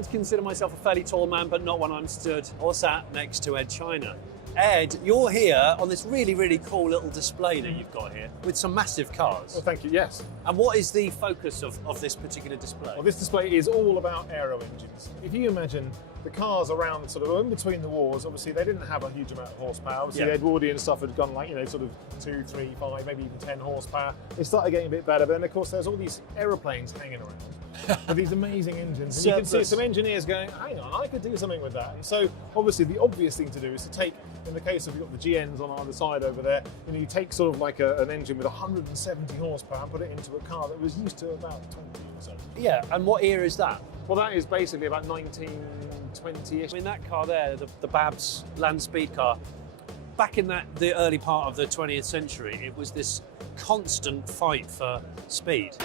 like to consider myself a fairly tall man, but not when I'm stood or sat next to Edd China. Ed, you're here on this really, really cool little display that you've got here with some massive cars. Well, thank you, yes. And what is the focus of this particular display? Well, this display is all about aero engines. If you imagine the cars around sort of in between the wars, obviously they didn't have a huge amount of horsepower. Obviously the Edwardian stuff had gone like, you know, sort of 2, 3, 5, maybe even 10 horsepower. It started getting a bit better, but then of course there's all these aeroplanes hanging around with these amazing engines. And you can see some engineers going, hang on, I could do something with that. And so obviously the obvious thing to do is to take, in the case of you've got the GNs on either side over there, you know, you take sort of like an engine with 170 horsepower and put it into a car that was used to about 20 or so. Yeah, and what era is that? Well, that is basically about 1920-ish. I mean, that car there, the Babs land speed car, back in the early part of the 20th century, it was this constant fight for speed.